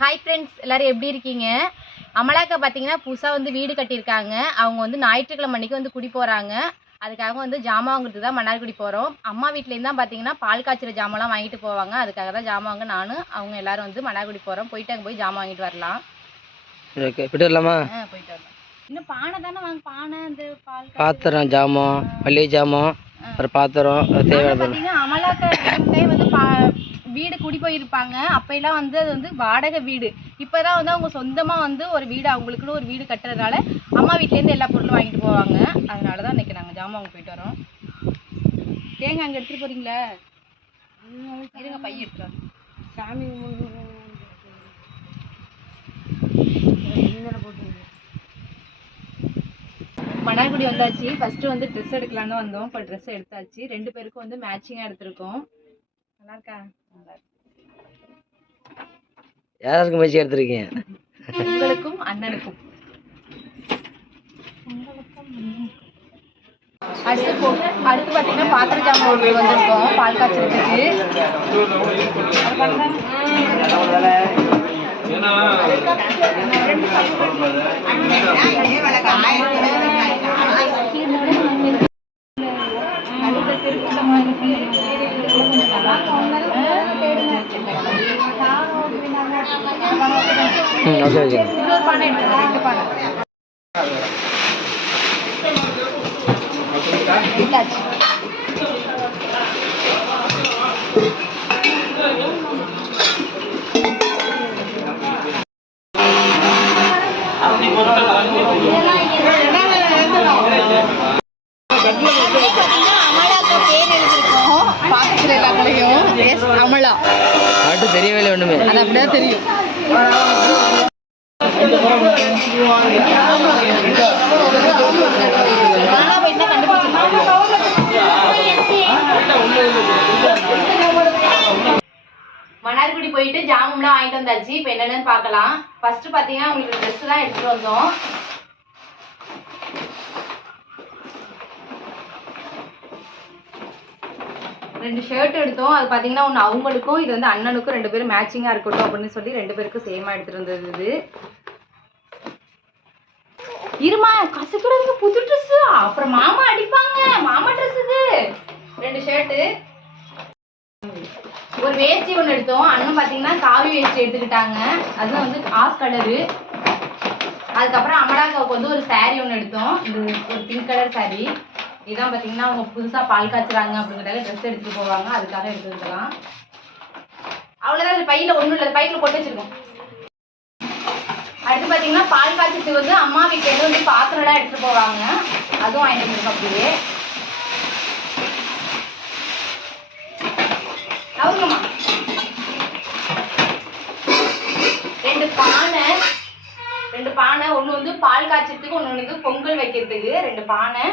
Hi friends எல்லாரும் எப்படி இருக்கீங்க? அமலாக்கா பார்த்தீங்கன்னா புதுசாக வந்து வீடு கட்டியிருக்காங்க. அவங்க வந்து ஞாயிற்றுக்கிழமை அன்னைக்கு வந்து குடி போகிறாங்க அதுக்காக வந்து ஜாமான் வாங்குறதுக்கு தான் மன்னார்குடி போகிறோம் அம்மா வீட்லேருந்து தான் பார்த்தீங்கன்னா பால் காய்ச்சிற ஜாமான்லாம் வாங்கிட்டு போவாங்க. அதுக்காக தான் ஜாமான் வாங்க நானும் அவங்க எல்லாரும் வந்து மன்னார்குடி போகிறோம் போயிட்டு அங்கே போய் ஜாமான் வாங்கிட்டு வரலாம். ஓகே போயிட்டு வரலாமா? ஆ போயிட்டு வரலாம். இன்னும் பானை தானே வாங்க பானை அந்த பால் பாத்திரம் ஜாமான் மல்லிகை ஜாமான் அப்புறம் பாத்திரம் தேவையான அமலாக்கா வந்து பா வீடு குடி போயிருப்பாங்க. அப்போல்லாம் வந்து அது வந்து வாடகை வீடு. இப்போதான் வந்து அவங்க சொந்தமாக வந்து ஒரு வீடு அவங்களுக்குன்னு ஒரு வீடு கட்டுறதுனால அம்மா வீட்லேருந்து எல்லா பொருளும் வாங்கிட்டு போவாங்க. அதனால தான் இன்னைக்கு நாங்கள் ஜாமான் வாங்க போயிட்டு வரோம். தேங்காய் அங்கே எடுத்துகிட்டு போகிறீங்களா இருங்க பைய எடுத்துட்டு வரேன். சாமி மன்னார்குடி வந்தாச்சு. ஃபர்ஸ்ட் வந்து ட்ரெஸ் எடுக்கலாம்னு தான் வந்தோம். இப்போ ட்ரெஸ் எடுத்தாச்சு. ரெண்டு பேருக்கும் வந்து மேட்சிங்காக எடுத்திருக்கோம். நல்லா இருக்கா? யாருக்கு முயற்சி எடுத்திருக்கீங்க? உங்களுக்கும் அண்ணனுக்கும். அடுத்து போ- அடுத்து பார்த்தீங்கன்னா பாத்திர ஜாமான் வந்திருக்கோம். பால் காய்ச்சறதுக்கு. ம் ஓகே ஓகே. இன்னொரு பானை எழுதிருக்கோம் பாக்கத்துல எல்லாத்துலயும் எஸ் அமலா. மட்டும் தெரியவே இல்லை ஒன்றுமே அது அப்படியே தெரியும். மன்னார்குடி போயிட்டு ஜாமம்லாம் வாங்கிட்டு வந்தாச்சு. இப்போ என்னென்னு பார்க்கலாம். ஃபர்ஸ்ட் பார்த்தீங்கன்னா உங்களுக்கு ட்ரெஸ் தான் எடுத்துட்டு வந்தோம். ரெண்டு ஷர்ட் எடுத்தோம். அது பார்த்தீங்கன்னா ஒன்று அவங்களுக்கும் இது வந்து அண்ணனுக்கும் ரெண்டு பேரும் மேட்சிங்காக இருக்கட்டும் அப்படின்னு சொல்லி ரெண்டு பேருக்கும் சேமாக எடுத்துட்டு வந்தது. இது இருமா கசக்குறதுக்கு புது ட்ரெஸ் அப்புறம் மாமா அடிப்பாங்க. மாமா ட்ரெஸ் இது. ரெண்டு ஷர்ட்டு ஒரு வேஷ்டி ஒன்று எடுத்தோம். அண்ணன் பார்த்தீங்கன்னா காவி வேஷ்டி எடுத்துக்கிட்டாங்க. அதுதான் வந்து ஆஸ் கலரு அதுக்கப்புறம் அமலாக்காவுக்கு வந்து ஒரு saree ஒன்று எடுத்தோம். இது ஒரு பிங்க் கலர் saree. இதான் பார்த்தீங்கன்னா அவங்க புதுசாக பால் காய்ச்சுறாங்க அப்படிங்கிறதால ட்ரெஸ் எடுத்துட்டு போவாங்க. அதுக்காக எடுத்து அவ்வளோதான் இந்த பையில் ஒன்றும் இல்லை. பைக்கில் போட்டு வச்சுருக்கோம். அடுத்து பார்த்தீங்கன்னா பால் காய்ச்சத்துக்கு வந்து அம்மா வீட்டில் வந்து பாத்திரம்லாம் எடுத்துகிட்டு போவாங்க. அதுவும் வாங்கிட்டு வந்துருக்கோம் அப்படியே. அவங்கம்மா ரெண்டு பானை. ரெண்டு பானை. ஒன்று வந்து பால் காய்ச்சத்துக்கு ஒன்று வந்து பொங்கல் வைக்கிறதுக்கு. ரெண்டு பானை.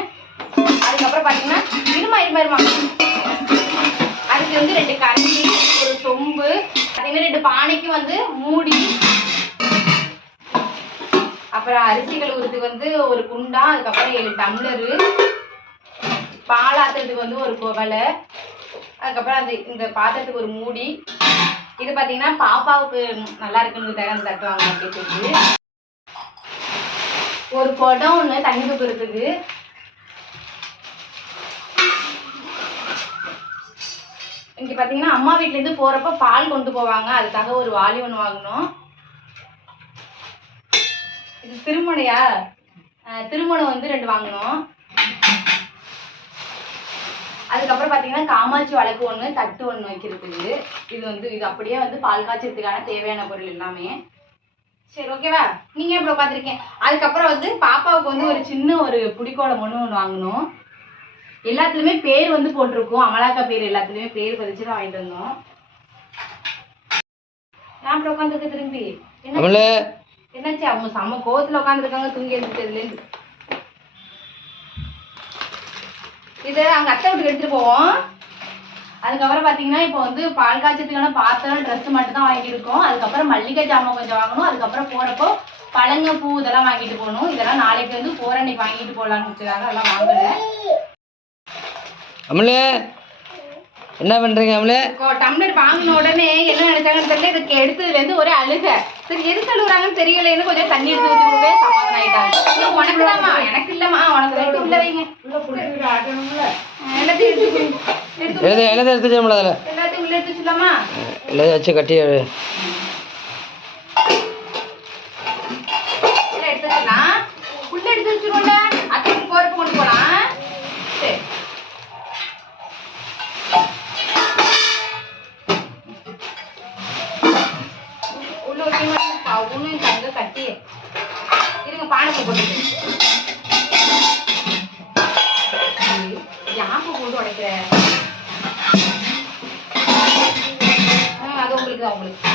அதுக்கப்புறம் பார்த்தீங்கன்னா இருமா இருமா இருமா அதுக்கு வந்து ரெண்டு கரண்டி ஒரு சொம்பு பார்த்தீங்கன்னா ரெண்டு பானைக்கு வந்து மூடி அப்புறம் அரிசி கழுவுறதுக்கு வந்து ஒரு குண்டா அதுக்கப்புறம் ஏழு டம்ளரு பால் ஆத்துறதுக்கு வந்து ஒரு குவலை அதுக்கப்புறம் அது இந்த பாத்திரத்துக்கு ஒரு மூடி. இது பார்த்தீங்கன்னா பாப்பாவுக்கு நல்லா இருக்குன்னு அந்த தட்டுவாங்க அப்படின்னு சொல்லி ஒரு குடம் ஒன்று தண்ணி தூக்குறதுக்கு இங்கே பார்த்தீங்கன்னா அம்மா வீட்லேருந்து போகிறப்ப பால் கொண்டு போவாங்க. அதுக்காக ஒரு வாலி ஒன்று வாங்கினோம் இது திருமணையா? திருமணம் வந்து ரெண்டு வாங்கினோம் அதுக்கப்புறம் பார்த்தீங்கன்னா காமாட்சி வழக்கு ஒன்று தட்டு ஒன்று வைக்கிறதுக்கு. இது வந்து இது அப்படியே வந்து பால் காய்ச்சறதுக்கான தேவையான பொருள் எல்லாமே. சரி ஓகேவா? நீங்கள் எப்படி உட்காந்துருக்கேன் அதுக்கப்புறம் வந்து பாப்பாவுக்கு வந்து ஒரு சின்ன ஒரு புடிக்கோலம் ஒன்று ஒன்று வாங்கினோம் எல்லாத்துலயுமே பேர் வந்து போட்டிருக்கோம். அமலாக்கா பேர் எல்லாத்துலயுமே பேர் பதிச்சு தான் வாங்கிட்டு வந்தோம். நான் உட்காந்துருக்க திரும்பி. என்னாச்சு? அவங்க செம்ம கோவத்துல உட்காந்துருக்காங்க. தூங்கி எழுந்துட்டதுலேருந்து இது அங்க அத்தை வீட்டுக்கு எடுத்துட்டு போவோம். அதுக்கப்புறம் பாத்தீங்கன்னா இப்போ வந்து பால் காய்ச்சத்துக்கான பாத்திரம் ட்ரெஸ் மட்டும் தான் வாங்கியிருக்கோம். அதுக்கப்புறம் மல்லிகை ஜாமான் கொஞ்சம் வாங்கணும். அதுக்கப்புறம் போறப்போ பழங்க பூ இதெல்லாம் வாங்கிட்டு போகணும். இதெல்லாம் நாளைக்கு வந்து போற அன்னைக்கு வாங்கிட்டு போகலான்னு அதெல்லாம் வாங்கல. நம்மளே என்ன பண்ணுறீங்க அமலே? டம்ளர் வாங்கின உடனே என்ன நினைச்சாங்கன்னு தெரியல இதுக்கு எடுத்ததுல இருந்து ஒரே அழுக. சரி எதுக்கு அழுகுறாங்கன்னு தெரியலன்னு கொஞ்சம் தண்ணி எடுத்து ஊற்றி கொடுக்கவே சமாதானம் ஆயிட்டாங்க. உனக்கு தான்மா எனக்கு இல்லம்மா உனக்கு ரைட்டு உள்ள வைங்க. எழுத எழுத எடுத்து வச்சிடல அதில் எல்லாத்தையும் உள்ள எடுத்து வச்சுலாமா எழுத வச்சு கட்டி எடு. உள்ள எடுத்து வச்சுலாம் உள்ள எடுத்து வச்சிருவோம்ல. போட்டு உடைக்கிறேன். ஆ, அது உங்களுக்கு தான் உங்களுக்கு.